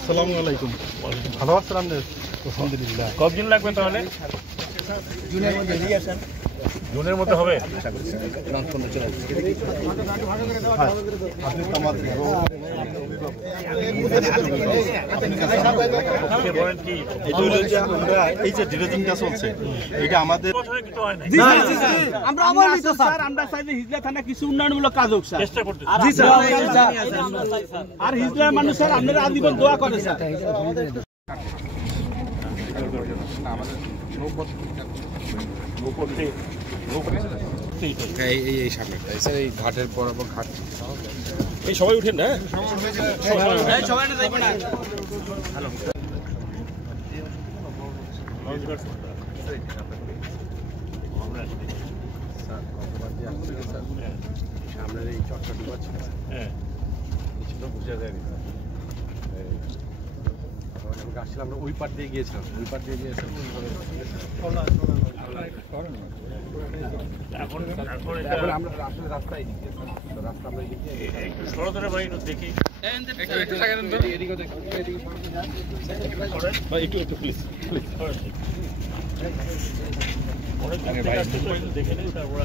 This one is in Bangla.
আসসালামু আলাইকুম। ভালো আছেন আপনি? আলহামদুলিল্লাহ। কতদিন লাগবে তাহলে? জুনের মধ্যে হবে। এই যে ডিরেজিংটা চলছে এটা আমাদের আমরা চাইলে হিজলা থানা কিছু উন্নয়নমূলক কাজ হোক স্যার, চেষ্টা করতে। আর হিজলার মানুষ স্যার আপনারা আজীবন দোয়া করে স্যার। এই সামনেটা স্যার, এই ঘাটের বরাবর ঘাট। এই সবাই উঠেন না? সবাই না যাইবে না। সামনের এই চটটা ডুবা ছিল, ছিল বুঝা যায়নি। আসছিলাম আমরা ওই পার দিয়ে গিয়েছিলাম, ওই পার দিয়ে গিয়েছিলাম। এখন আমরা আসলে রাস্তায় রাস্তা আমরা একটু সরতরে ভাই একটু দেখি। একটু প্লিজ অনেক দেখে নেই তারপরে